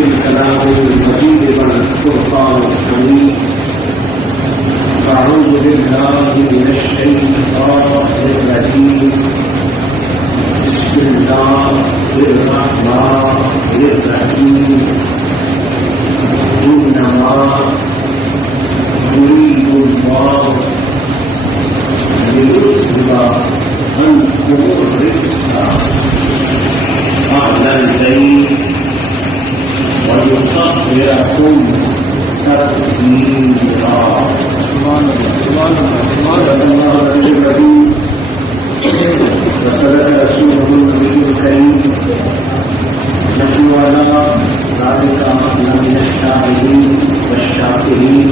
الكلام المجيد والفرقان الحميد. أعوذ بالله من الشيطان الرجيم. بسم الله الرحمن الرحيم. إنما يريد الله ليذهب عنكم الرجس أهل البيت ويطهركم تطهيرا. وصدق رسوله النبي الكريم. نحن على ذلك من الشاهدين والشاكرين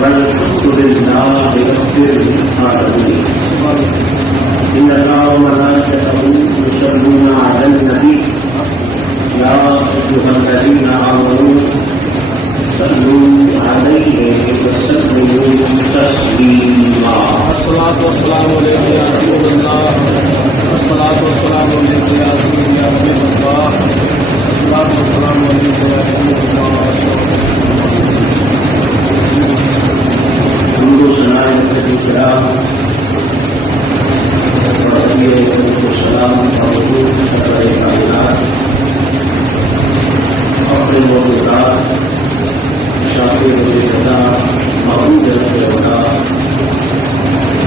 والحمد لله رب العالمين. إن الله وملائكته يصلون على النبي يا أيها الذين آمنوا صلوا عليه وسلموا تسليما. الصلاة والسلام عليك يا رسول الله. الصلاة والسلام عليك يا حبيب الله. الصلاة والسلام عليك يا حبيب الله. حمد سنائے الكرام والسلام على کائنات اپنے موجودات شاطر خدا محبوب خدا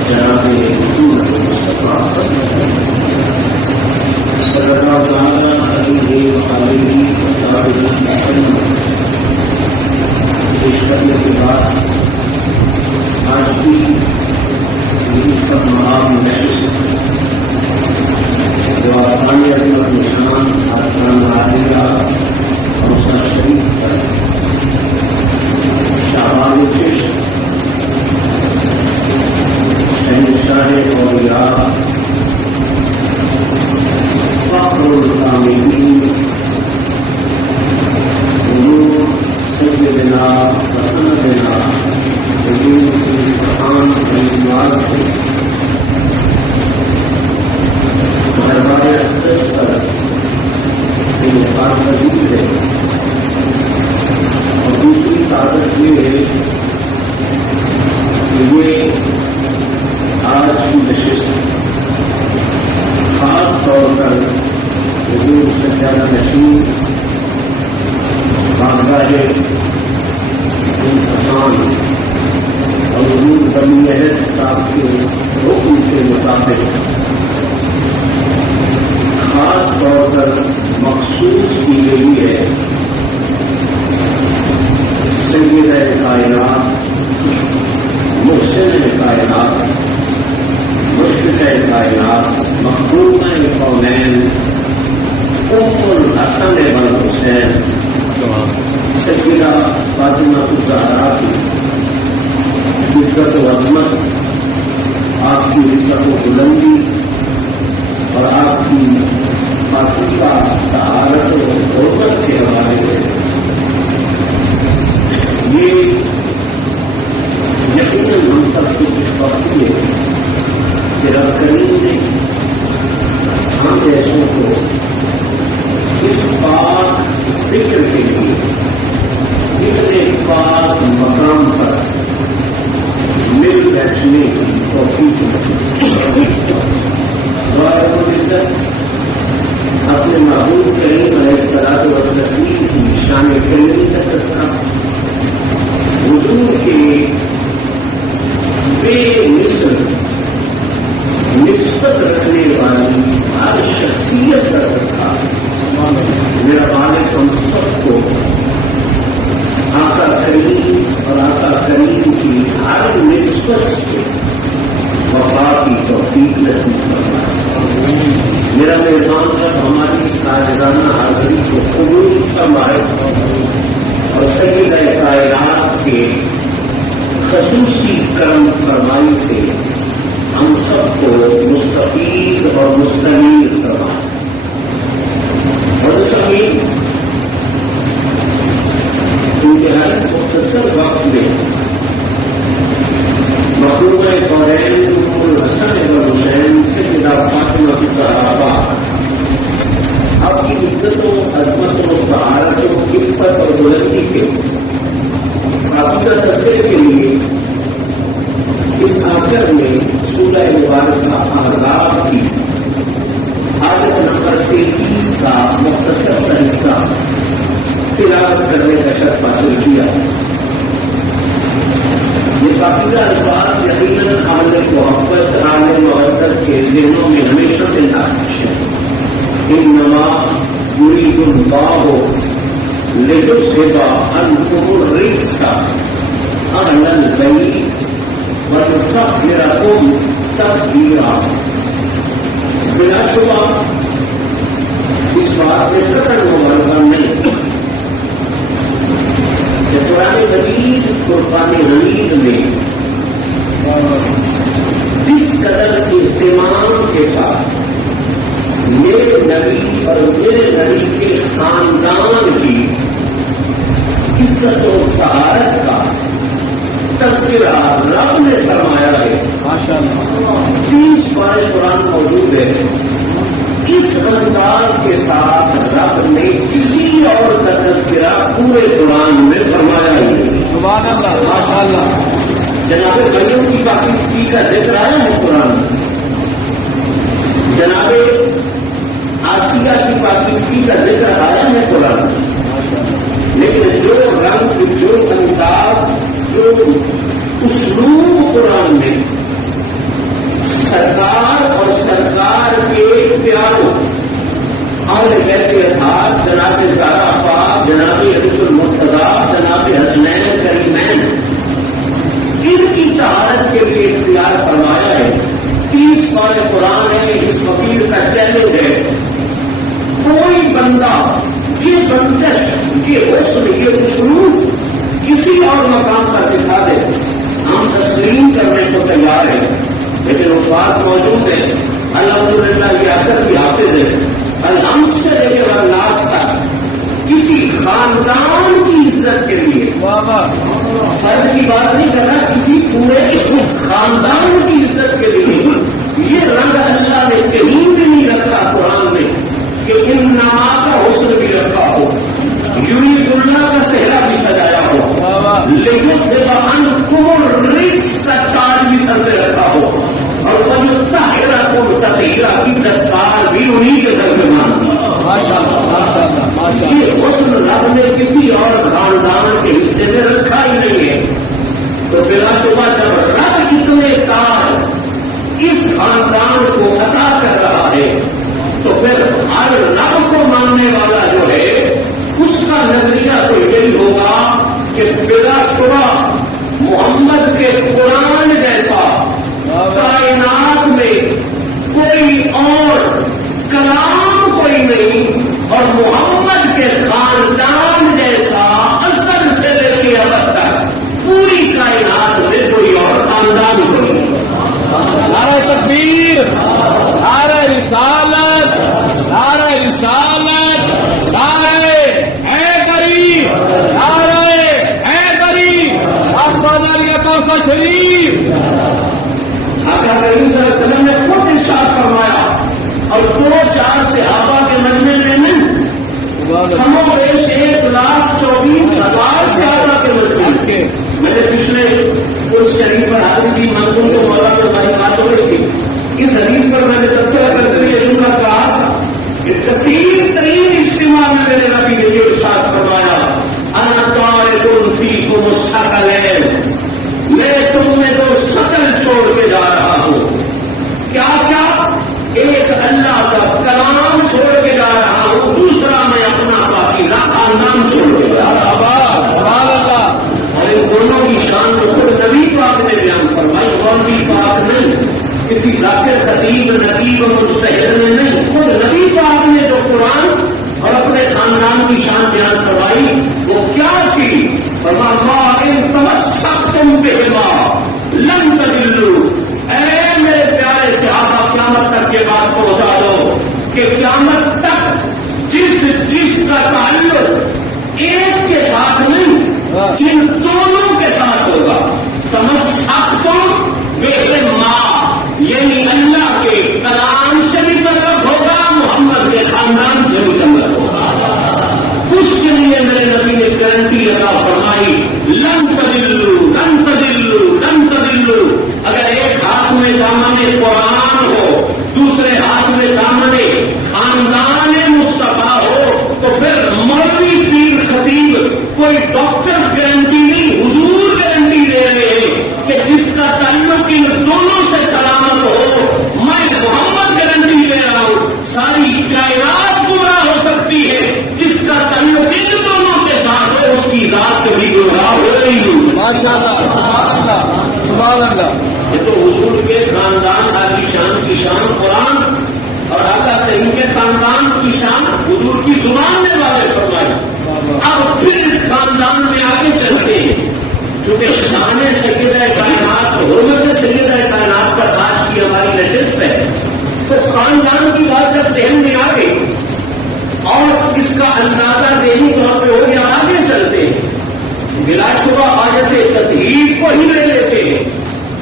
جناب مصطفیٰ صلی اللہ تعالیٰ علیہ وآلہ وسلم پیش کرنے کے بعد آج کی اس کا مقام نشست جو آسمانی عظمت نشان آسمان عالیہ روشن شریف پر شعبان چشت شہنشاہ اولیاء فخر الکاملین حضور سیدنا وسندنا حضور القرآن الجواد دربار اقدس پر انعقاد پذیر ہے. اور دوسری سعادت یہ ہے کہ یہ آج کی نشست خاص طور پر حضور سجادہ نشین بارگاہ انسان اور حضور بنی عہد صاحب کے حکم کے مطابق خاص طور پر مخصوص کی گئی ہے. سید کائنات محسن کائنات مشفق کائنات مخدوم کونین ام الحسن والحسین سیدہ فاطمہ الزہرا کی عزت و عظمت، آپ کی عزت و بلندی اور آپ کی فاطمہ طہارت و حرمت کے حوالے سے یہ یقیناً ہم سب کو اس وقت ہے کہ رب کریم نے ہم ایسوں کو اس پاک ذکر کے لیے اتنے پاک مقام پر مل بیٹھنے کی توفیق اپنے محبوب کریم علیہ الصلوۃ والتسلیم کی شان کریمی کا صدقہ حضور کے بے مثل نسبت رکھنے والی ہر شخصیت کا صدقہ میرا مالک ہم سب کو آقا کریم اور آقا کریم کی ہر نسبت سے وفا کی توفیق نصیب فرمائے. میرا مہربان صاحب ہماری ساجدانہ حاضری کو قبول فرمائے اور سید کائنات کے خصوصی کرم فرمائی سے ہم سب کو مستفیض اور مستنیر فرمائے. اور سبھی انتہائی مختصر وقت میں محبوب قرین الحسن والحسین سیدہ فاطمہ کی طرح آپ کی عزت و عظمت و طہارت بلندی کے عقیدہ تذکرے کے لیے اس آخر میں سورہ مبارکہ احزاب کی آیت نمبر 33 کا مختصر سا حصہ تلاوت کرنے کا شرف حاصل کیا. یہ پاکیزہ الفاظ یقیناً اہل محبت اہل محبت کے ذہنوں میں ہمیشہ سے نقش ہے. انما یرید اللہ لیذھب عنکم الرجس اہل البیت وَيُطَهِّرَكُمْ تَطْهِيرًا. بلا شبہ اس بات میں سکن مبالغہ نہیں کہ قرآن مجید فرقان حمید میں جس قدر اہتمام کے ساتھ میرے نبی اور میرے نبی کے خاندان کی عزت و طہارت کا تذکرہ رب نے فرمایا ہے. 30 پارے قرآن موجود ہے. اس انداز کے ساتھ رب نے کسی اور کا تذکرہ پورے قرآن میں فرمایا ہی نہیں. سبحان اللہ، ماشاء اللہ. جناب مریم کی پاکیزگی کا ذکر آیا ہے قرآن میں. جناب آسیہ کی پاکیزگی کا ذکر آیا ہے قرآن میں. لیکن جو رنگ، جو انداز، جو اسلوب قرآن میں سرکار اور سرکار کے پیاروں اہل بیت اطہار جناب زہرا پاک، جناب علی المرتضیٰ، جناب حسنین کریمین، ان کی طہارت کے لیے اختیار فرمایا ہے. 30 پارے قرآن ہے. اس فقیر کا چیلنج ہے کوئی بندہ یہ بندش، یہ حسن، یہ اسلوب کسی اور مقام پر دکھا دے، ہم تسلیم کرنے کو تیار ہیں. لیکن الفاظ موجود ہیں. الحمدللہ یہ اثر بھی حافظ ہے. الحمد سے لے کے الناس تک کسی خاندان کی عزت کے لیے فرد کی بات نہیں کر رہا، کسی پورے خاندان کی عزت کے لیے یہ رنگ اللہ نے کہیں بھی نہیں رکھا قرآن میں کہ ان نما کا حسن بھی رکھا ہو، یونی اللہ کا صحرا بھی سجایا ہو، لیکن صرف عنکم الرجس کا تاج بھی سر پہ رکھا ہو، اور وَيُطَهِّرَكُمْ تَطْهِيرًا کی دستار بھی انہیں کے سر پہ مانتا. یہ حسن رب نے کسی اور خاندان کے حصے میں رکھا ہی نہیں ہے. تو بلا شبہ جب رب اتنے تاج اس خاندان کو عطا کر رہا ہے تو پھر ہر رب کو ماننے والا جو ہے اس کا نظریہ تو یہی ہوگا کہ بلا شبہ محمد کے قرآن جیسا کائنات میں کوئی اور کلام کوئی نہیں، اور محمد کے خاندان جیسا اصل سے لے کے اب تک پوری کائنات میں کوئی اور خاندان کوئی نہیں. نعرہ تکبیر، نعرہ رسالت، نعرہ رسالت، نعرہ حیدری، نعرہ حیدری، آسمان علی کوثر شریف. آقا کریم صلی اللہ علیہ وسلم نے خود ارشاد فرمایا، اور 2-4 صحابہ کے مجمع میں نہیں، کم و بیش 1,24,000 صحابہ کے مجمع میں. میں نے پچھلے اس شریف پر حاضری کی منظور کو مولانا ہماری بات ہو رہی تھی. اس حدیث پر میں نے تبصرہ کرتے ہوئے یہ جملہ کہا کہ کثیر ترین اجتماع میں میرے نبی نے یہ ارشاد فرمایا، انا طارق فیکم الثقلین، میں تم میں 2 شکل چھوڑ کے جا رہا ہوں. کیا کیا؟ ایک اللہ کا کلام چھوڑ کے جا رہا ہوں، دوسرا میں اپنا پاکیزہ خاندان چھوڑ کے جا رہا ہوں. سبحان اللہ. اور ان دونوں کی شان کو خود نبی پاک نے بیان فرمائی، مولوی پاک نہیں، کسی ذاکر خطیب نقیب مجتہد نے نہیں، خود نبی پاک نے جو قرآن اور اپنے خاندان کی شان بیان فرمائی وہ کیا تھی؟ فرمایا ان تمسکتم بہما لن تضلوا. اے میرے پیارے صحابہ، قیامت تک یہ بات پہنچا دو کہ قیامت تک جس کا تعلق ایک کے ساتھ نہیں، ان دونوں کے ساتھ ہوگا. تمسکتم بہما یعنی اللہ کے کلام سے بھی تعلق ہوگا، محمد کے خاندان سے بھی تعلق ہوگا. اس کے لیے میرے نبی نے لن تضلوا. اگر ایک ہاتھ میں دامن قرآن ہو, دوسرے ہاتھ میں دامن خاندان مصطفیٰ ہو, تو پھر مولوی پیر خطیب کوئی ڈاکٹر گارنٹی نہیں, حضور گارنٹی دے رہے ہیں کہ جس کا تعلق ان دونوں سے سلامت ہو. میں محمد گارنٹی دے رہا ہوں ساری کائنات گمراہ ہو سکتی ہے, جس کا تعلق ان دونوں کے ساتھ ہو اس کی ذات کبھی گمراہ ہو رہی ہوں. ماشاء اللہ, سبحان اللہ, سبحان اللہ. یہ تو حضور کے خاندان کی شان قرآن اور آقا کریم کے خاندان کی شان حضور کی زبان میں واضح فرمائی. اب پھر اس خاندان میں آگے چلتے ہیں, کیونکہ شان سیدہ کائنات حرمت سیدہ کائنات کا تاج کی ہماری نشست ہے, تو خاندان کی بات جب ذہن میں آ گئی اور اس کا اندازہ ذہنی طور پہ ہو گیا, آگے چلتے ہیں. بلا شبہ آیت تطہیر کو ہی لے لیتے ہیں.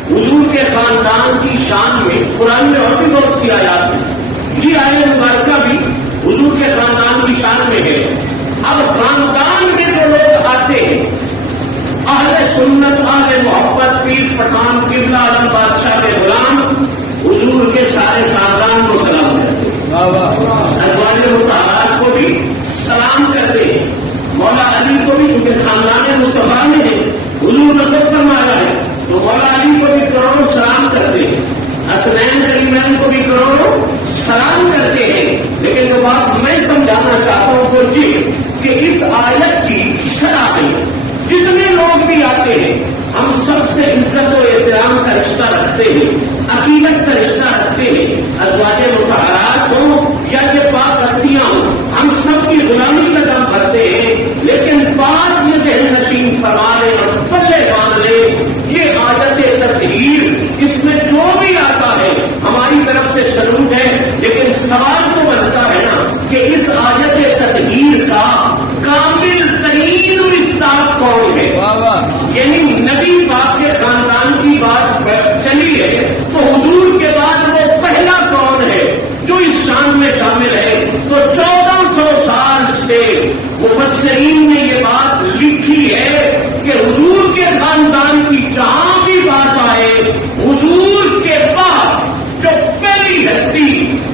حضور کے خاندان کی شان میں قرآن میں اور بھی بہت سی آیات ہیں, یہ آیت مبارکہ بھی حضور کے خاندان کی شان میں ہے. اب خاندان کے جو لوگ آتے ہیں, اہل سنت, اہل محبت, پیر پٹھان, قبلہ عالم بادشاہ کے غلام حضور کے سارے خاندان کو سلام کرتے ہیں, ازواج مطہرات کو بھی سلام کرتے ہیں, مولا علی کو بھی, کیونکہ خاندان مصطفیٰ میں ہے, حضور نے خود فرمایا ہے, تو مولا علی کو بھی کروڑوں سلام کرتے ہیں, حسنین کریمین کو بھی کروڑوں سلام کرتے ہیں. لیکن وہ بات میں سمجھانا چاہتا ہوں کو جی کہ اس آیت کی شرح میں جتنے لوگ بھی آتے ہیں ہم سب سے عزت و احترام کا رشتہ رکھتے ہیں, عقیدت کا رشتہ رکھتے ہیں. ازواج مطہرات ہوں یا یہ پاک ہستیاں ہوں, ہم سب کی غلامی کا دم بھرتے ہیں. لیکن بات یہ ذہن نشین فرما لے اور پلے باندھ لے, یہ عادت تطہیر اس میں جو بھی آتا ہے ہماری طرف سے سلوٹ ہے. لیکن سوال تو بنتا ہے نا کہ اس عادت تطہیر کا کامل ترین مصداق کون ہے؟ یعنی نبی پاک کے خاندان کی بات چلی ہے تو حضور کے بعد وہ پہلا کون ہے جو اس شان میں شامل ہے؟ تو 1400 سال سے مفسرین نے یہ بات لکھی ہے کہ حضور کے خاندان کی جہاں بھی بات آئے, حضور کے بعد جو پہلی ہستی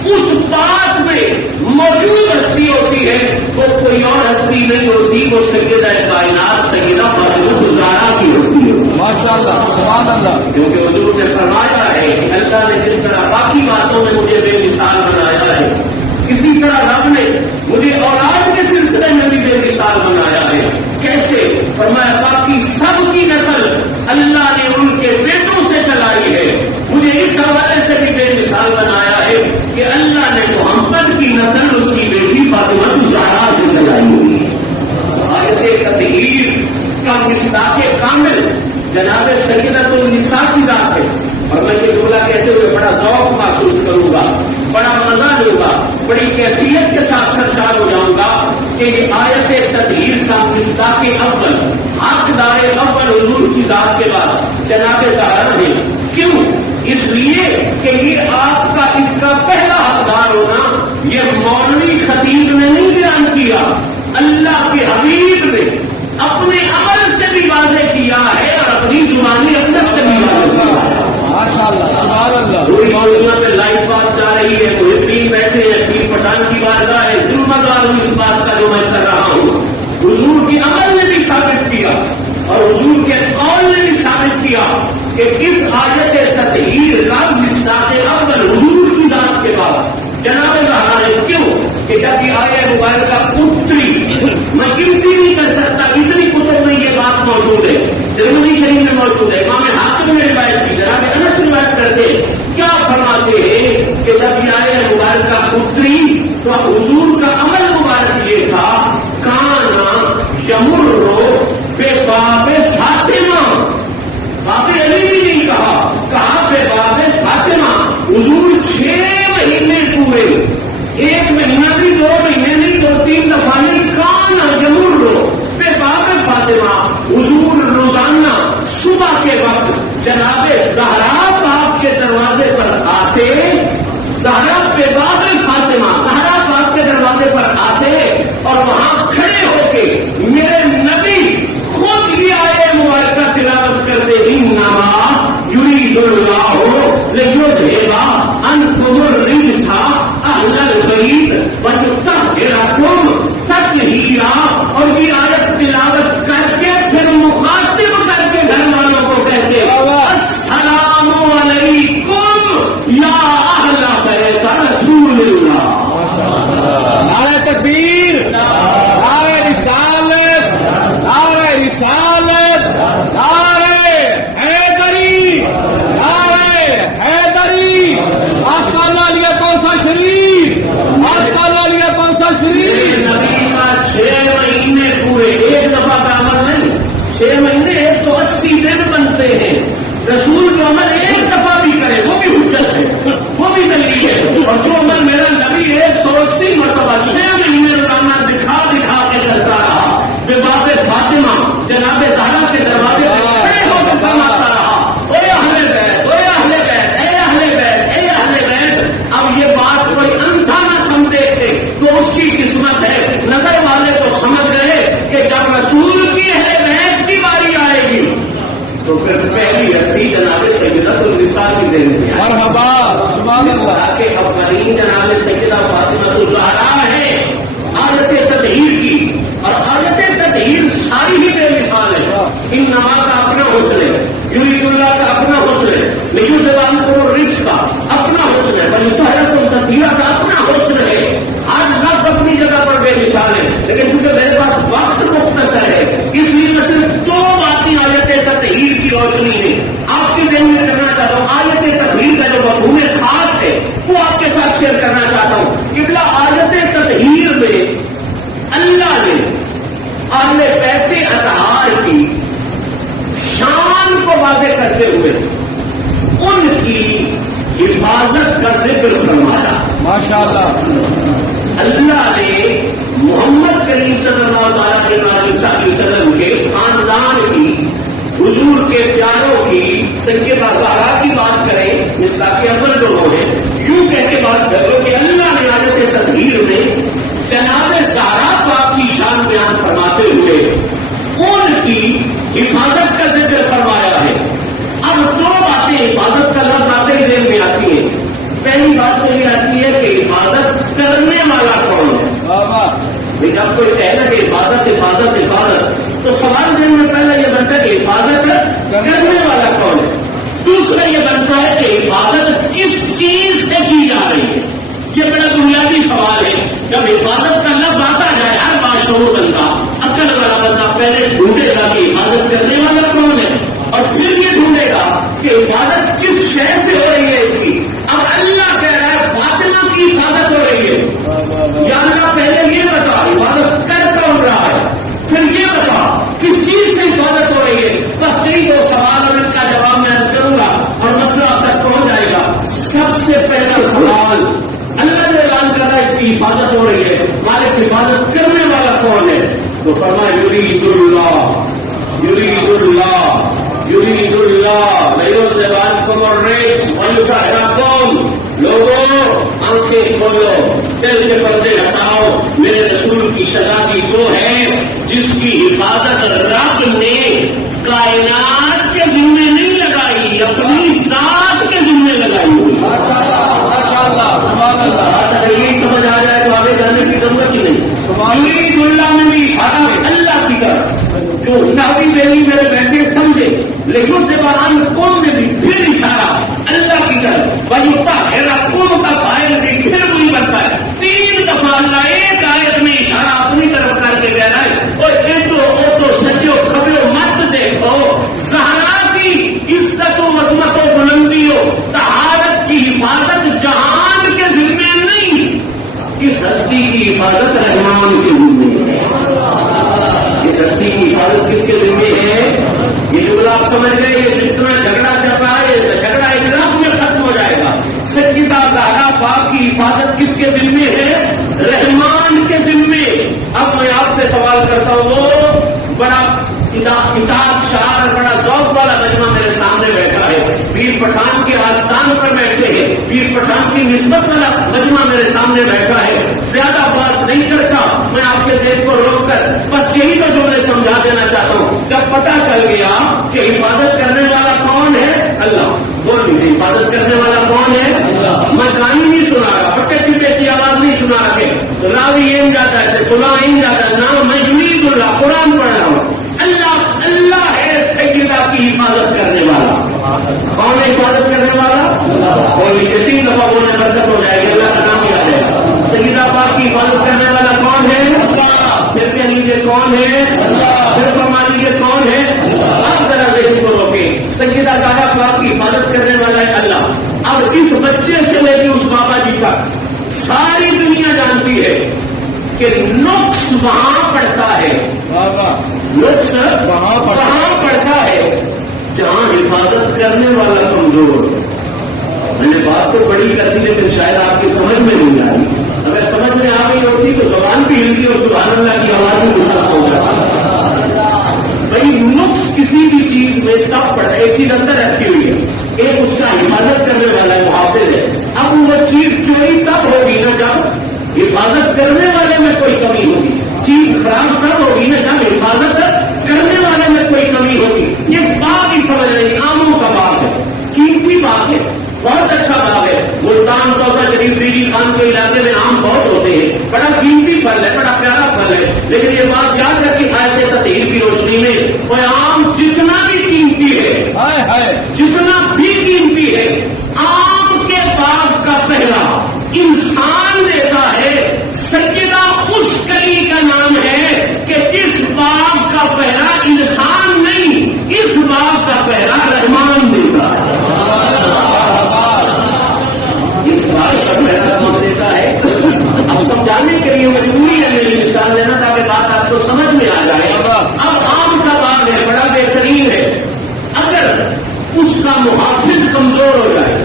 اس بات میں موجود ہستی ہوتی ہے وہ کوئی اور ہستی نہیں ہوتی, وہ سیدہ کائنات سیدہ فاطمہ الزہرا کی ہستی ہوتی ہے. ماشاء اللہ, سبحان اللہ. کیونکہ حضور نے فرمایا ہے کہ اللہ نے جس طرح باقی باتوں میں مجھے بے مثال بنایا ہے, اسی طرح رب نے مجھے اولاد کے سلسلے میں بھی بے مثال بنایا ہے. کیسے؟ فرمایا باقی سب کی نسل اللہ نے ان کے بیٹوں سے چلائی ہے, مجھے اس حوالے سے بھی بے مثال بنایا ہے کہ اللہ نے محمد کی نسل اس کی بیٹی فاطمہ الزہرا سے چلائی ہوئی ہے. آیت تطہیر کا مصداق کامل جناب سیدۃ النساء کی ذات ہے, اور میں یہ جملہ کہتے ہوئے بڑا ذوق محسوس کروں گا, بڑا مزہ لوں گا, بڑی کیفیت کے ساتھ سرشار ہو جاؤں گا کہ یہ آیت تطہیر کا مصداق اول, حقدار اول حضور کی ذات کے بعد جناب زہرا ہے. کیوں؟ اس لیے کہ یہ آپ کا اس کا پہلا حقدار ہونا یہ مولوی خطیب نے نہیں بیان کیا, اللہ کے حبیب نے اپنے عمل سے بھی واضح کیا ہے اور اپنی زبانی اندر سے بھی واضح کیا ہے. پوری دنیا میں لائیو بات جا رہی ہے, محبین بیٹھے ہیں, پیر پٹھان کی بارگاہ ہے, ذمہ دار ہوں اس بات کا جو میں کر رہا ہوں. حضور کی عمل نے بھی ثابت کیا اور حضور کے قول نے بھی ثابت کیا کہ اس آیت تطہیر کا مصداق اول حضور کی ذات کے بعد جناب زہرا ہے. کیوں کہ جب یہ آیت مبارکہ اتری, میں گنتی نہیں کر سکتا, اتنی کتب میں یہ بات موجود ہے, ترمذی شریف میں موجود ہے, امام حاکم نے روایت کی, جناب انس روایت کرتے کیا فرماتے ہیں کہ جب یہ آیت مبارکہ اتری تو حضور کا عمل مبارک یہ تھا, کانا یمر بے باب فاطمہ, باب علی بھی نہیں کہا بے باب فاطمہ. حضور 6 مہینے پورے, ایک مہینہ بھی, 2 مہینے نہیں, 2-3 دفعہ نہیں, کانا یمر بے باب فاطمہ. حضور روزانہ صبح کے وقت جناب زہرا باپ کے دروازے پر آتے, زہرا بے باب فاطمہ, زہرا باپ کے دروازے پر 6 مہینے 180 دن بنتے ہیں. رسول جو عمل ایک دفعہ بھی کرے وہ بھی حجت ہے، وہ بھی دلیل ہے. اور جو عمل میرا نبی 180 مرتبہ 6 مہینے روزانہ دکھا دکھا کے کرتا رہا، بے باب فاطمہ جناب زہرا کے دروازے پہ کھڑے ہو کے فرماتا رہا، اے اہل بیت، اے اہل بیت، اے اہل بیت، اے اہل بیت. اب یہ بات کوئی اندھا نہ سمجھے تھے تو اس کی قسمت ہے. نظر والے تو سمجھ گئے کہ جب رسول کی اہل بیت کی باری آئے گی تو پھر پہلی ہستی جناب سیدۃ النساء کی ذہن میں آئی. مرحبا سبحان اللہ. کہ اولین جناب سیدہ فاطمہ الزہرا ہے حالت تطہیر کی، اور حالت تطہیر ساری ہی بے مثال ہے. ان نماز کا اپنا حسن ہے، یرید اللہ کا اپنا حسن ہے، لیکن زبان کو رچ کا اپنا حسن ہے، بلکہ حضرت التطہیرہ کا اپنا حسن ہے. آج لفظ اپنی جگہ پر بے مثال ہے، لیکن چونکہ میرے پاس وقت مختصر ہے اس لیے میں صرف 2 باتیں آیت تطہیر کی روشنی میں آپ کے ذہن میں کرنا چاہتا ہوں. آیت تطہیر کا جو مفہوم خاص ہے وہ آپ کے ساتھ شیئر کرنا چاہتا ہوں. قبلہ آیت تطہیر میں اللہ نے اہل بیت اطہار کی شان کو واضح کرتے ہوئے ان کی حفاظت کا ذکر فرمایا. ماشاءاللہ. اللہ نے محمد کریم صلی اللہ علیہ وسلم کے خاندان کی، حضور کے پیاروں کی، سیدہ زہرا کی بات کریں، مصداق اول جو ہیں، یوں کہہ کے بات کرو کہ اللہ نے آیت تطہیر میں جناب زہرا پاک کی شان بیان فرماتے ہوئے ان کی حفاظت کا ذکر فرمایا ہے. اب 2 باتیں حفاظت کا لفظ آتے ہی ذہن میں آتی ہیں. پہلی بات تو یہ آتی ہے کہ حفاظت کرنے والا کون ہے. جب کوئی کہنا کہ حفاظت حفاظت حفاظت تو سوال ذہن میں پہلا یہ بنتا ہے کہ حفاظت کرنے والا کون ہے. دوسرا یہ بنتا ہے کہ حفاظت کس چیز سے کی جا رہی ہے. یہ بڑا بنیادی سوال ہے. جب حفاظت کا لفظ آتا جائے ہر باشعور بندہ، عقل والا بندہ پہلے ڈھونڈے گا کہ حفاظت کرنے والا کون ہے، اور پھر یہ ڈھونڈے گا کہ حفاظت کس شے سے ہو رہی ہے اس کی. اب اللہ کہہ رہا ہے فاطمہ کی حفاظت ہو رہی ہے. یا اللہ پہلے یہ بتا حفاظت کر کون رہا ہے، پھر یہ بتا کس چیز سے حفاظت ہو رہی ہے. بس یہی 2 سوال اور ان کا جواب میں عرض کروں گا اور مسئلہ اب تک پہنچ جائے گا. سب سے پہلا سوال، اللہ نے اعلان کر رہا ہے اس کی حفاظت ہو رہی ہے، مالک حفاظت کرنے والا کون ہے؟ تو فرمایا یرید اللہ، یرید اللہ، یرید اللہ لیعذبکم الرجس ویطہرکم. لوگوں آنکھیں کھولو، دل کے پردے ہٹاؤ. میرے رسول کی شہادی وہ ہے جس کی حفاظت رب نے کائنات کے ذمے نہیں لگائی، اپنی ذات کے ذمے لگائی ہوئی. یہی سمجھ آ جائے تو آگے جانے کی ضرورت ہی نہیں. یرید اللہ میں بھی اشارہ اللہ کی طرف، جو نحوی بیلی میرے بیٹے سمجھے، لیکن سے باران قوم میں بھی پھر اشارہ اللہ کی طرف. قوم کا فائل بھی پھر وہی بنتا ہے. 3 دفعہ اللہ ایک آیت میں اشارہ اپنی طرف کر کے کہہ رہا ہے. اور تو سجو کھبرو مت دیکھو، زہرا کی عزت و عظمت و بلندی ہو، طہارت کی حفاظت جہان کے ذمے نہیں، اس ہستی کی حفاظت رحمان کے ذمے ہے. اس ہستی کی حفاظت کس کے ذمے ہے؟ یہ جو آپ سمجھ گئے یہ جتنا جھگڑا چل رہا ہے یہ جھگڑا ایک لفظ میں ختم ہو جائے گا. سیدہ زہرا پاک کی حفاظت کس کے ذمے ہے؟ رحمان کے ذمے. اب میں آپ سے سوال کرتا ہوں، وہ بڑا کتاب شعر بڑا ذوق والا مجمع میرے سامنے بیٹھا ہے، پیر پٹھان کے آستان پر بیٹھے ہیں، پیر پٹھان کی نسبت والا مجمع میرے سامنے بیٹھا ہے. زیادہ بات نہیں کرتا میں آپ کے ذہن کو روک کر بس یہی تو جملے سمجھا دینا چاہتا ہوں. جب پتہ چل گیا کہ حفاظت کرنے والا کون ہے، اللہ، بول دیجیے حفاظت کرنے والا کون ہے؟ اللہ. میں کہانی نہیں سنا رہا، پٹے پیٹے کی آواز نہیں سنا رہا کہ راوی یہ جاتا ہے فلاں یہ جاتا ہے، نہ میں یرید اللہ قرآن پڑھ رہا ہوں. اللہ ہے سیدہ کی حفاظت کرنے والا. کون ہے حفاظت کرنے والا؟ اور یہ 3 دفعہ بولنے برکت ہو جائے گی، اللہ کا نام یاد ہے. سیدہ پاک کی حفاظت کرنے والا کون ہے؟ اللہ. پھر کہہ لیجیے کون ہے؟ اللہ. پھر فرما لیجیے کون ہے؟ اللہ. اب ذرا ذہن کو روکے، سیدہ زہرا پاک کی حفاظت کرنے والا ہے اللہ. اب اس بچے سے لے کے اس بابا جی کا ساری دنیا جانتی ہے کہ نقص وہاں پڑتا ہے، نقص وہاں کمزور ہے. میں نے بات تو بڑی کرتی لیکن شاید آپ کی سمجھ میں نہیں آئی. اگر سمجھ میں آ گئی ہوتی تو زبان بھی ہلتی اور سبحان اللہ کی آواز بھی اٹھا ہوگا. بھائی نقص کسی بھی چیز میں تب پڑتا ہے. ایک چیز اندر رکھی ہوئی ہے, ایک اس کا حفاظت کرنے والا ہے, محافظ ہے. اب وہ چیز چوری تب ہوگی نا جب حفاظت کرنے والے میں کوئی کمی ہوگی. چیز خراب تب ہوگی نا جب حفاظت کرنے والے میں کوئی کمی ہوگی. یہ باغ ہی سمجھ رہی, آموں کا باغ ہے, قیمتی باغ ہے, بہت اچھا باغ ہے. ملتان توسا شریف ریڈی خان کے علاقے میں آم بہت ہوتے ہیں, بڑا قیمتی پھل ہے, بڑا پیارا پھل ہے. لیکن یہ بات یاد رکھی آیت تطہیر کی روشنی میں, وہ آم جتنا بھی قیمتی ہے, جتنا بھی قیمتی ہے, آم کے باغ کا پہلا انسان دیتا ہے. سیدہ اس کلی کا نام ہے کہ اس باغ کا پہلا انسان نہیں, اس باغ کا پہلا رحمان دیتا ہے. اس باغ کا پہلا رحمان دیتا ہے. اب سمجھانے کے لیے مجبوری ہے میری مثال دینا تاکہ بات آپ کو سمجھ میں آ جائے. اب آم کا باغ ہے, بڑا بہترین ہے. اگر اس کا محافظ کمزور ہو جائے,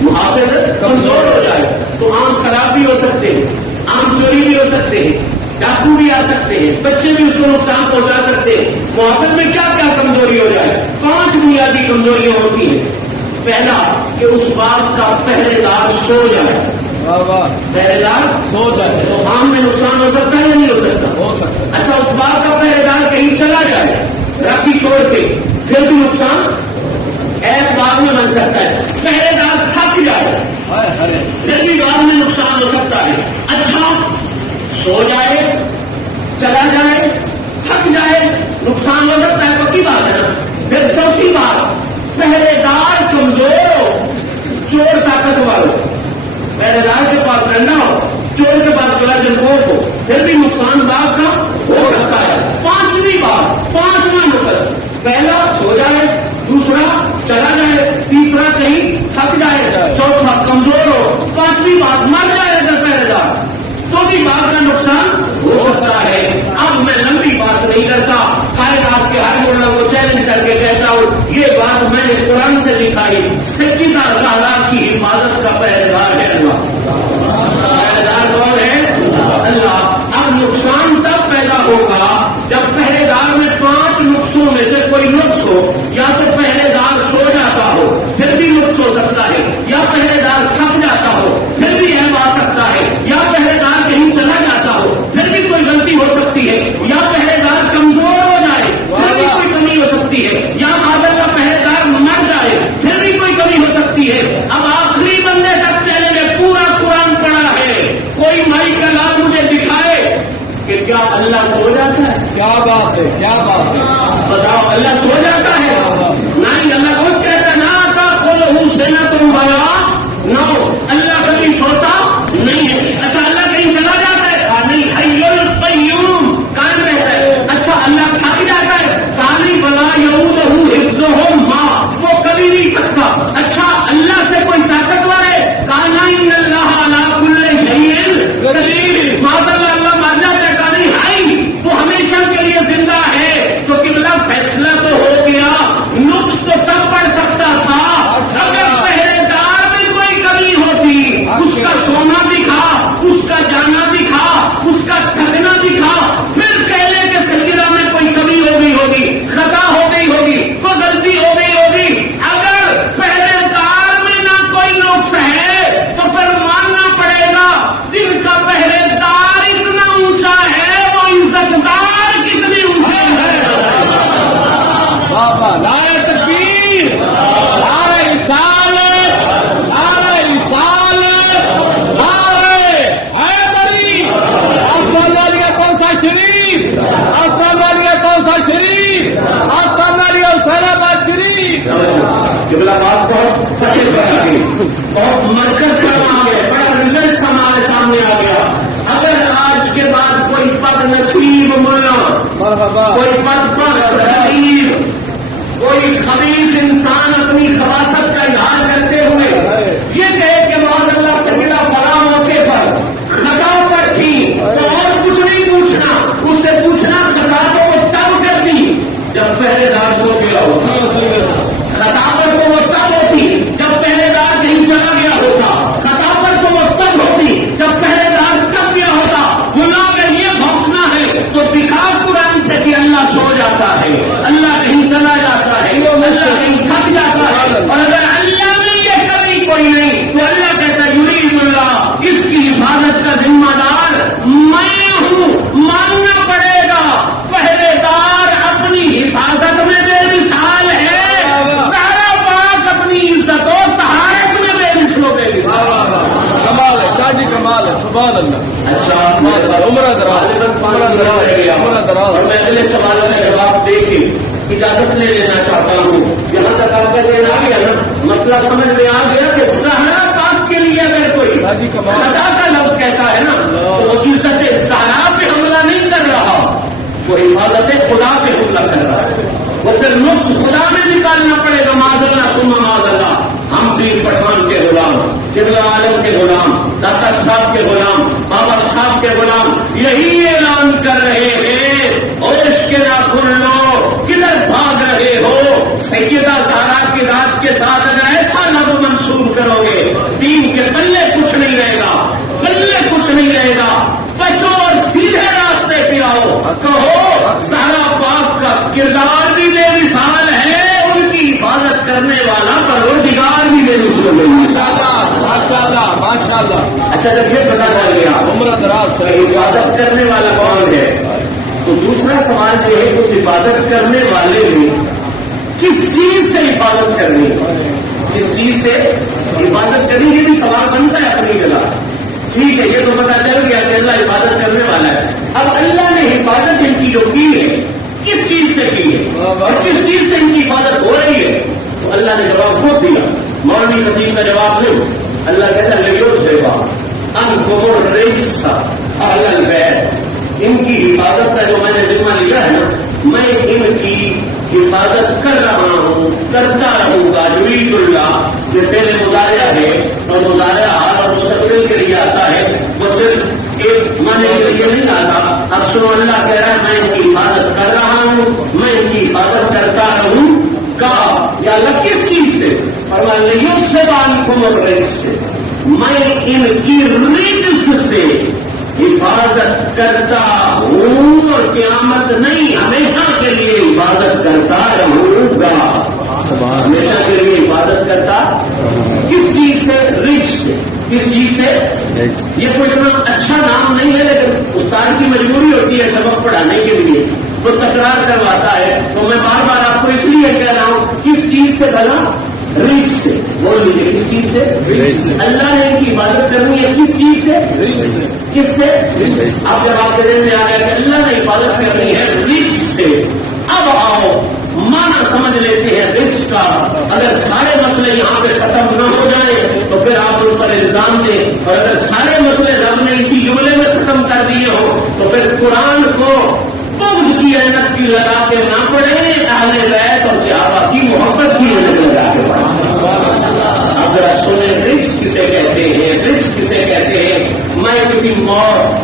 محافظ کمزور ہو جائے تو آم خراب بھی ہو سکتے ہیں, آم چوری بھی ہو سکتے ہیں, ڈاکو بھی آ سکتے ہیں, بچے بھی اس کو نقصان پہنچا سکتے ہیں. محافظ میں کیا کیا کمزوری ہو جائے؟ 5 بنیادی کمزوریاں ہوتی ہیں. پہلا کہ اس باغ کا پہرے دار سو جائے. پہرے دار سو جائے تو آم میں نقصان ہو سکتا ہے یا نہیں ہو سکتا؟ ہو سکتا. اچھا, اس باغ کا پہرے دار کہیں چلا جائے راکھی چھوڑ کے, پھر بھی نقصان ایک باغ میں بن سکتا ہے. پہرے دار تھک جائے پھر بھی باغ میں نقصان ہو سکتا ہے. اچھا, سو جائے, چلا جائے, تھک جائے, نقصان ہو سکتا ہے, پکی بات ہے نا. پھر چوتھی بات, پہرے دار کمزور ہو, چور طاقتور ہو. پہرے دار کے پاس ڈنڈا ہو, چور کے پاس کلاشنکوف ہو, پھر بھی نقصان باغ کا ہو سکتا ہے. 5ویں بات, 5واں نقص, پہلا سو جائے, دوسرا چلا جائے, تیسرا کہیں تھک جائے, چوتھا کمزور ہو, 5ویں بات مر جائے اگر پہرے دار تو بھی باغ کا نقصان ہو سکتا ہے. اب میں لمبی بات نہیں کرتا, کائنات کے ہر مولا کو چیلنج کر کے کہتا ہوں, یہ بات میں نے قرآن سے دکھائی. سیدہ زہرا کی حفاظت کا پہرے دار ہے اللہ. پہرے دار کون ہے؟ اللہ. اب نقصان تب پیدا ہوگا جب پہرے دار میں 5 نقصوں میں سے کوئی نقص ہو. یا تو پہرے دار سو جاتا ہو, پھر بھی نقص ہو سکتا ہے, یا پہرے دار تھک جاتا ہو, پھر بھی عیب آ سکتا ہے, یا پہرے دار کہیں چلا جاتا ہو, پھر بھی کوئی غلطی ہو سکتی ہے, یا پہرے دار کمزور ہو جائے, پھر بھی کوئی کمی ہو سکتی ہے, یا بادل کا پہرے دار مر جائے, پھر بھی کوئی کمی ہو سکتی ہے. اب آخری بندے تک چلے گئے, پورا قرآن پڑا ہے, کوئی مائی کا لام مجھے دکھائے کہ کیا اللہ سو جاتا ہے؟ کیا بات ہے, کیا بات ہے, بتاؤ, اللہ سو جاتا ہے؟ نہیں, اللہ خود کہتا ہے نا کا کھولو سے نہ تم بنا نو, اللہ کبھی سوتا نہیں ہے. اچھا, اللہ کہیں چلا جاتا ہے؟ نہیں, حی القیوم قائم رہتا ہے. اچھا, اللہ تھک جاتا ہے؟ کانی بلا یعودہ حفظہم ماں, وہ کبھی نہیں تھکتا. اچھا, اللہ سے کوئی طاقتور ہے؟ کانا ان اللہ علی کل شیء قدیر. معاذ اللہ مر جاتا ہے, کانی ہائی وہ ہمیشہ کے لیے زندہ ہے. تو قبلہ فیصلہ تو ہو گیا, نقص تو تب پڑ سکتا تھا اگر پہرے دار میں کوئی کمی ہوتی. اس کا سونا دکھا, اس کا جانا دکھا, اس کا تھکنا دکھا, پھر کہہ لے کہ سیدہ میں کوئی کمی ہو گئی ہوگی, خطا ہو گئی ہوگی, کوئی غلطی ہو گئی ہوگی. اگر پہرے دار میں نہ کوئی نقص ہے تو پھر ماننا پڑے گا جن کا پہرے دار اتنا اونچا ہے وہ عزت دار کتنی اونچے ہے. بابا نعرہ تکبیر, نعرہ رسالت, نعرہ رسالت, نعرہ حیدری. آسمان والی کون سا شریف, آسمان والی کون سا شریف, آسمان والی حسین آباد شریف. قبلہ بات بہت پتے پر آ گئی, بہت مرکز پر آ گیا, بڑا رزلٹ ہمارے سامنے آ گیا. اگر آج کے بعد کوئی پد نصیب ملا, کوئی پد پر نصیب, کوئی خبیث انسان اپنی خباثت کا اظہار کرتے ہوئے یہ کہے کہ معاذ اللہ سیدہ فلاں موقع پر خطا پر تھی تو اور کچھ نہیں پوچھنا, اس سے پوچھنا خطا کو وہ تب کرتی جب پہرے دار سو گیا ہوتا. خطا پر تو وہ تب گیا اور میں اگلے سوالوں کا جواب دے کے اجازت لے لینا چاہتا ہوں. یہاں تک آپ کا ذہن آ گیا نا, مسئلہ سمجھ میں آ گیا کہ زہرا پاک کے لیے اگر کوئی خدا کا لفظ کہتا ہے نا تو وہ عزت زہرا پہ حملہ نہیں کر رہا, وہ حفاظت خدا پہ حملہ کر رہا ہے. وہ پھر نقص خدا میں نکالنا پڑے گا. معاذ اللہ ثم معاذ اللہ. ہم پیر پٹھان کے غلام, قبلہ عالم کے غلام, داتا صاحب کے غلام, بابا صاحب کے غلام یہی اعلان کر رہے ہیں اور اس کے ناخن لو کدھر بھاگ رہے ہو. سیدہ زہرا کی ذات کے ساتھ اگر ایسا لفظ منسوب کرو گے دین کے پلے کچھ نہیں رہے گا, پلے کچھ نہیں رہے گا. بچو اور سیدھے راستے پہ آؤ. کہو زہرا پاک کا کردار بھی بے مثال ہے, ان کی حفاظت کرنے والا پروردگار بھی بے مثال ہے. ماشاءاللہ ماشاءاللہ. اچھا جب یہ پتا چل گیا عمر دراز سے حفاظت کرنے والا کون ہے, تو دوسرا سوال یہ ہے اس حفاظت کرنے والے میں کس چیز سے حفاظت کرنی ہے, کس چیز سے حفاظت کرنی, یہ بھی سوال بنتا ہے اپنی جگہ. ٹھیک ہے, یہ تو پتا چل گیا کہ اللہ حفاظت کرنے والا ہے. اب اللہ نے حفاظت ان کی جو کی ہے کس چیز سے کی ہے اور کس چیز سے ان کی حفاظت ہو رہی ہے, تو اللہ نے جواب خود دیا. مولوی خطیب کا جواب نہیں. اللہ کہتا ہے لیو سیوا ان کو ریس تھا اہل بیت. ان کی حفاظت کا جو میں نے ذمہ لیا ہے نا, میں ان کی حفاظت کر رہا ہوں, کرتا رہوں گا. یرید اللہ یہ پہلے مظاہرہ ہے اور مظاہرہ حال اور مستقبل کے لیے آتا ہے, وہ صرف ایک معنی کے لیے نہیں آتا. اب سنو اللہ کہہ رہا ہے میں ان کی حفاظت کر رہا ہوں, میں ان کی حفاظت کرتا رہوں گا. یا اللہ کس چیز سے, فرمایا سے بان کو رزق سے, میں ان کی رزق سے حفاظت کرتا ہوں اور قیامت نہیں ہمیشہ کے لیے حفاظت کرتا رہوں گا. ہمیشہ کے لیے حفاظت کرتا کس چیز سے, رزق سے. کس چیز سے, یہ کوئی اتنا اچھا نام نہیں ہے لیکن استاد کی مجبوری ہوتی ہے سبق پڑھانے کے لیے, وہ تکرار کرواتا ہے. تو میں بار بار آپ کو اس لیے کہہ رہا ہوں کس چیز سے بنا, رزق سے. بول لیجیے کس چیز سے, اللہ نے ان کی حفاظت کرنی ہے کس چیز سے, کس سے. آپ جب آپ کے ذہن میں آ گیا کہ اللہ نے حفاظت کرنی ہے رزق سے, اب آؤ معنی سمجھ لیتے ہیں رزق کا. اگر سارے مسئلے یہاں پہ ختم نہ ہو جائیں تو پھر آپ ان پر الزام دیں, اور اگر سارے مسئلے رب نے اسی جملے میں ختم کر دیے ہو تو پھر قرآن کو بغض کی عینت کی لگا کے نہ پڑھیں, اہل بیت اور صحابہ کی محبت کی عینت لگا کے پڑھیں. اب ذرا سنیں رزق کسے کہتے ہیں, رزق کسے کہتے ہیں. میں کسی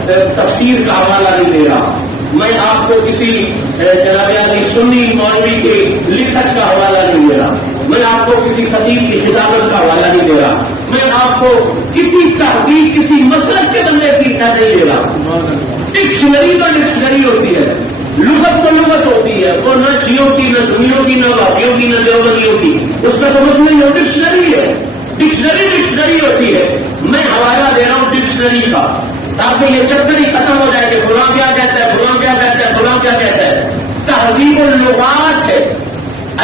تفسیر کا حوالہ نہیں دے رہا, میں آپ کو کسی جناب علی سنی مولوی کے لکھت کا حوالہ نہیں دے رہا, میں آپ کو کسی خطیب کی کتابت کا حوالہ نہیں دے رہا, میں آپ کو کسی تحقیق کسی مسلک کے بندے کی نہیں دے رہا. ڈکشنری تو ڈکشنری ہوتی ہے, لغت تو لغت ہوتی ہے, وہ نہ شیعوں کی نہ سنیوں کی نہ واقعوں کی نہ دیوبندیوں کی, اس کا تو مسئلہ نہیں ہو. ڈکشنری ہے, ڈکشنری ہوتی ہے. میں حوالہ دے رہا ہوں ڈکشنری کا تاکہ یہ چکر ہی ختم ہو جائے کہ فلاں کیا کہتا ہے, فلاں کیا کہتا ہے, فلاں کیا کہتا ہے. تہذیب اللغات ہے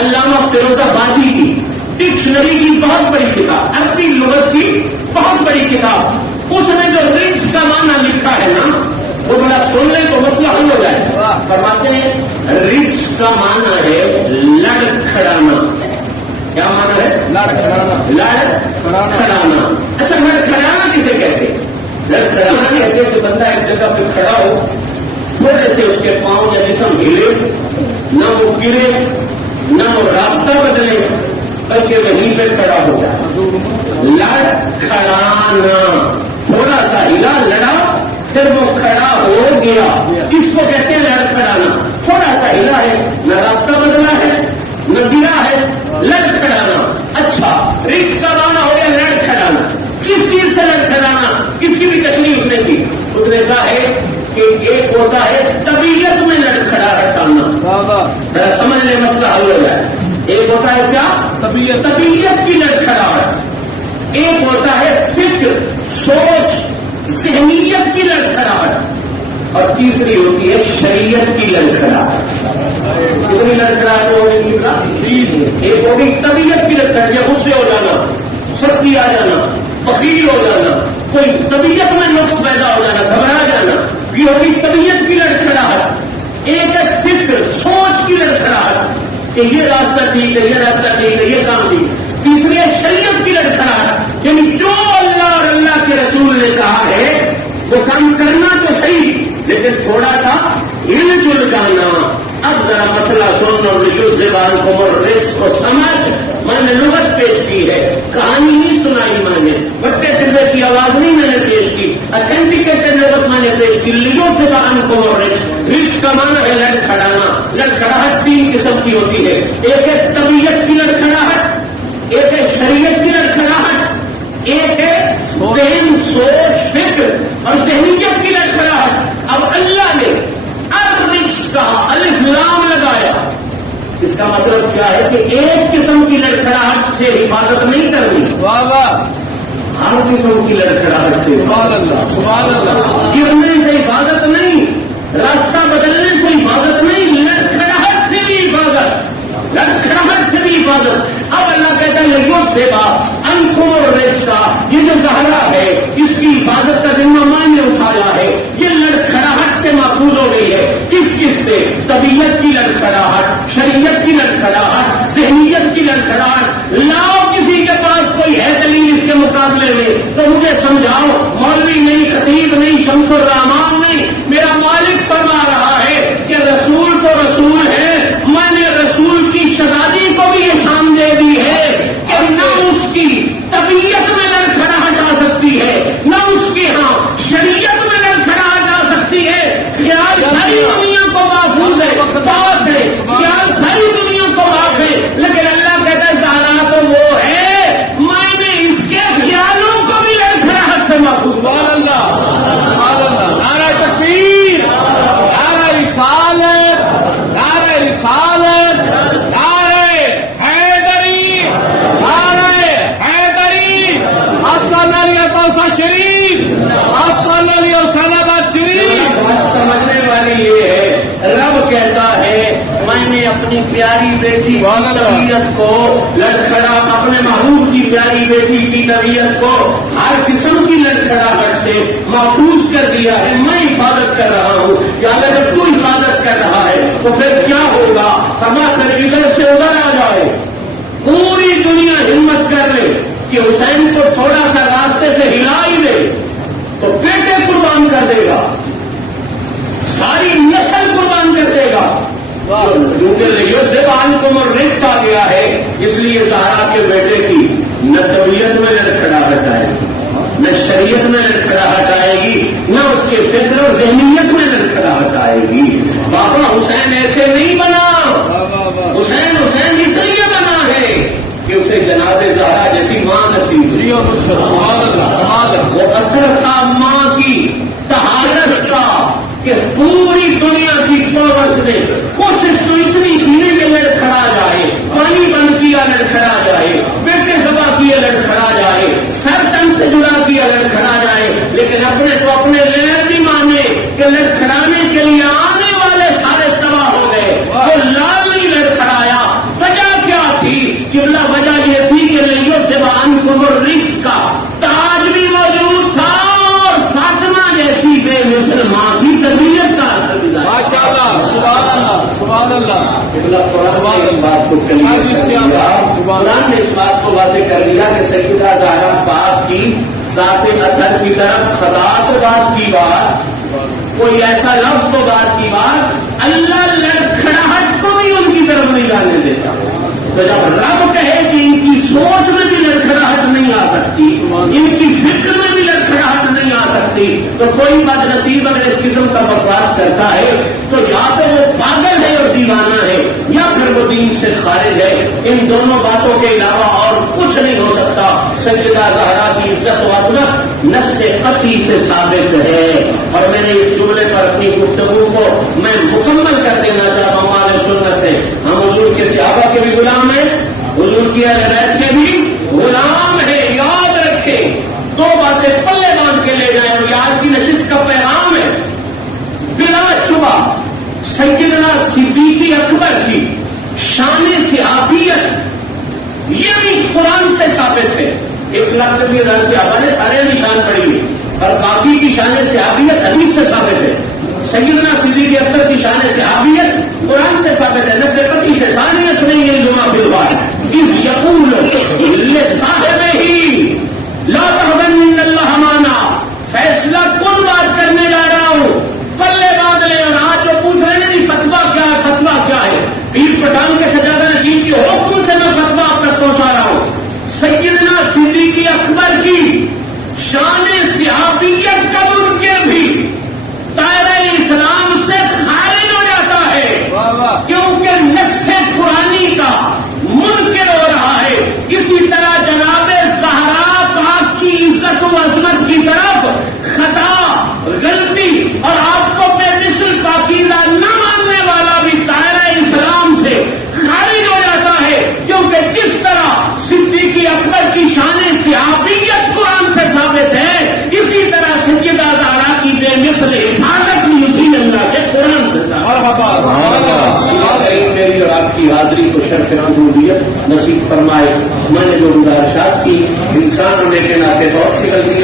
علامہ فیروز آبادی کی, ڈکشنری کی بہت بڑی کتاب, عربی لغت کی بہت بڑی کتاب. اس نے جو رزق کا معنی لکھا ہے نا وہ بڑا سننے کو مسئلہ حل ہو جائے. فرماتے ہیں رزق کا معنی ہے لڑکھڑانا. کیا معنی ہے, لڑکھڑانا. لڑکھڑانا. اچھا لڑکھڑانا کسے کہتے ہیں, لڑکھڑانا کہتے ہیں کہ بندہ ایک جگہ پہ کھڑا ہو, تھوڑے سے اس کے پاؤں یا جسم ہلے, نہ وہ گرے نہ وہ راستہ بدلے, بلکہ وہیں پہ کھڑا ہو جائے. لڑکھڑانا, تھوڑا سا ہلا, لڑا, پھر وہ کھڑا ہو گیا, اس کو کہتے ہیں لڑکھڑانا. تھوڑا سا ہلا ہے, نہ راستہ بدلا ہے نہ گرا ہے, لڑکھڑانا. اچھا رزق کا معنی ہو گیا لڑکھڑانا. کس چیز سے لڑکھڑانا, کس کی بھی تشریح اس نے کی. اس نے کہا ہے کہ ایک ہوتا ہے طبیعت میں لڑکھڑا رکھنا, سمجھ لیں مسئلہ حل ہو جائے. ایک ہوتا ہے کیا, طبیعت کی لڑکھڑاہٹ. ایک ہوتا ہے فکر, سوچ, ذہنیت کی لڑکھڑاہٹ. اور تیسری ہوتی ہے شریعت کی لڑکھڑاہٹ. کتنی لڑکھڑاہٹ ہوگی, ایک ہوگی طبیعت کی لڑکھڑاہٹ, یا غصے ہو جانا, سختی آ جانا, بخیل ہو جانا, کوئی طبیعت میں نقص پیدا ہو جانا, گھبرا جانا, یہ ہوگی طبیعت کی لڑکھڑاہٹ. کہ یہ راستہ ٹھیک ہے، یہ راستہ ٹھیک ہے، یہ کام ٹھیک ہے۔ تیسری ہے شریعت کی لڑکھڑاہٹ، یعنی جو اللہ اور اللہ کے رسول نے کہا ہے وہ کام کرنا تو صحیح، لیکن تھوڑا سا ہل جل جانا۔ اب ذرا مسئلہ سن اور زبان کو اور ریس کو سمجھ، میں نے لغت پیش کی ہے، کہانی نہیں سنائی میں نے، بٹے چلے کی آواز نہیں میں نے پیش کی، اتھینٹیکیٹڈ لغت میں نے پیش کی۔ لیو زبان کو اور ریس کا معنی ہے لڑکھڑانا۔ لڑکھڑاہٹ تین قسم کی ہوتی ہے، ایک ہے طبیعت کی لڑکھڑاہٹ، ایک ہے شریعت کی لڑکھڑاہٹ، ایک ہے ذہن، سوچ، فکر اور ذہنیت کی لڑکھڑاہٹ۔ اب اللہ نے الرجس کا الف لام لگایا، اس کا مطلب کیا ہے کہ ایک قسم کی لڑکھڑاہٹ سے حفاظت نہیں کرنی، واہ واہ، ہر قسم کی لڑکھڑاہٹ سے سبحان اللہ، سبحان اللہ، گرنے سے حفاظت نہیں، راستہ بدلنے سے حفاظت نہیں، لڑکھڑاہٹ سے بھی حفاظت، لڑکھڑاہٹ سے بھی حفاظت۔ اب اللہ کہتا ہے لوگوں سے بات انکھوں ریشہ، یہ جو زہرا ہے اس کی حفاظت کا ذمہ میں نے اٹھایا ہے، یہ لڑکھڑاہٹ سے محفوظ ہو گئی ہے۔ کس کس سے؟ طبیعت کی لڑکھڑاہٹ، شریعت کی لڑکھڑاہٹ، ذہنیت کی لڑکھڑاہٹ۔ لاؤ کسی کے پاس کوئی ہے دلیل اس کے مقابلے میں تو مجھے سمجھاؤ، مولوی نہیں، خطیب نہیں، شمس الرحمان نہیں، میرا مالک فرما رہا ہے کہ رسول تو رسول ہے، میں نے رسول کی شہادی کو بھی یہ شان دے دی ہے کہ نہ اس کی طبیعت میں لڑکھڑاہٹ آ سکتی ہے، نہ اس کی ہاں شریعت میں لڑکھڑاہٹ آ سکتی ہے۔ خیال ساری دنیا کو محفوظ ہے، پاس ہے، خیال ساری دنیا کو معاف ہے، لیکن اللہ کہتا ہے زہرا تو وہ ہے، میں نے اس کے خیالوں کو بھی لڑکھڑاہٹ سے محفوظ۔ سبحان اللہ، سبحان اللہ، نعرہ تکبیر، نعرہ رسالت، نعرہ رسالت، نعرہ حیدری، نعرہ حیدری، آستان علی توسا شریف، آستان علی حسین آباد شریف۔ بات سمجھنے والی یہ ہے، رب کہتا ہے میں نے اپنی پیاری بیٹی کی طبیعت کو لڑکھڑا، اپنے محبوب کی پیاری بیٹی کی طبیعت کو ہر قسم کی لڑکھڑاہٹ سے محفوظ کر دیا ہے، میں حفاظت کر رہا ہوں۔ کہ اگر اس کو حفاظت کر رہا ہے تو پھر کیا ہوگا؟ کما کر ادھر سے ادھر آ جائے، پوری دنیا ہمت کر لے کہ حسین کو تھوڑا سا راستے سے ہلا ہی دے تو بیٹے قربان کر دے گا، ساری نسل قربان کر دے گا۔ کیونکہ لیو سے بان کو رکس آ گیا ہے، اس لیے زہرا کے بیٹے کی نہ طبیعت میں لڑکھڑاہٹ آئے گی، نہ شریعت میں لڑکھڑاہٹ آئے گی، نہ اس کے فکر اور ذہنیت میں لڑکھڑاہٹ آئے گی۔ بابا حسین ایسے نہیں بنا، حسین حسین اس لیے بنا ہے کہ اسے جناب زہرا جیسی ماں نصیب ہوئی۔ سبحان اللہ، سبحان اللہ، وہ اثر تھا ماں کی طہارت کا کہ پوری دنیا کی قوت نے کوشش تو اتنی کی کہ لڑکھڑا جائے، پانی بند کیا لڑکھڑا جائے، بیٹے ذبح کیے لڑکھڑا جائے، سر تن سے جدا کیا لڑکھڑا جائے، لیکن اپنے تو اپنے لہر بھی مانے کہ لڑکھڑانے کے لیے آنے والے سارے تباہ ہو گئے، وہ لال نہیں لڑکھڑایا۔ وجہ کیا تھی؟ قبلہ وجہ یہ تھی کہ لیو سے بان کمر رکس کا تاج بھی موجود تھا اور فاطمہ جیسی بے مثل ماں کی طبیعت کا اثر بھی تھا۔ ماشاء اللہ، سبحان اللہ، سبحان اللہ، قرآن نے اس بات کو قرآن نے اس بات کو واضح کر دیا کہ سیدہ زہرا پاک کی ذات اطہر کی طرف خطا تو بات کی بات، کوئی ایسا لفظ تو بات کی بات، اللہ لڑکھڑاہٹ کو بھی ان کی طرف نہیں جانے دیتا۔ تو جب رب کہے کہ ان کی سوچ میں بھی لڑکھڑاہٹ نہیں آ سکتی، ان کی فکر میں بھی لڑکھڑاہٹ نہیں آ سکتی، تو کوئی بد نصیب اگر اس قسم کا بکواس کرتا ہے تو یا تو وہ پاگل ہے اور دیوانہ ہے، یا پھر وہ دین سے خارج ہے۔ ان دونوں باتوں کے علاوہ اور کچھ نہیں ہو سکتا۔ سیدہ زہرا کی عزت و عظمت نص قطعی سے ثابت ہے، اور میں نے اس جملے پر اپنی گفتگو کو میں مکمل کر دینا چاہتا ہوں۔ اہل سنت ہے، ہم حضور کے صحابہ کے بھی غلام ہیں، حضور کی اہل بیت کے بھی غلام ہیں۔ یاد رکھیں، دو باتیں پلے باندھ کے لے جائیں، اور آج کی نشست کا پیغام ہے بلا شبہ سیدنا صدیق اکبر کی شان صحابیت یہ بھی قرآن سے ثابت ہے۔ 1,40,000 صحابہ نے سارے نشان پڑھی، اور باقی کی شان صحابیت حدیث سے ثابت ہے۔ سیدنا صدیق اکبر کی شان صحابیت قرآن سے ثابت ہے، نص قطعی سے ثانیہ اصل حفاظت بھی اسی اللہ کے قرآن سے مرحبا سبحان اللہ میری اور آپ کی حاضری کو شرف رحمت نصیب فرمائے. میں نے جو گزارشات کی انسان ہونے کے ناطے بہت سی غلطیاں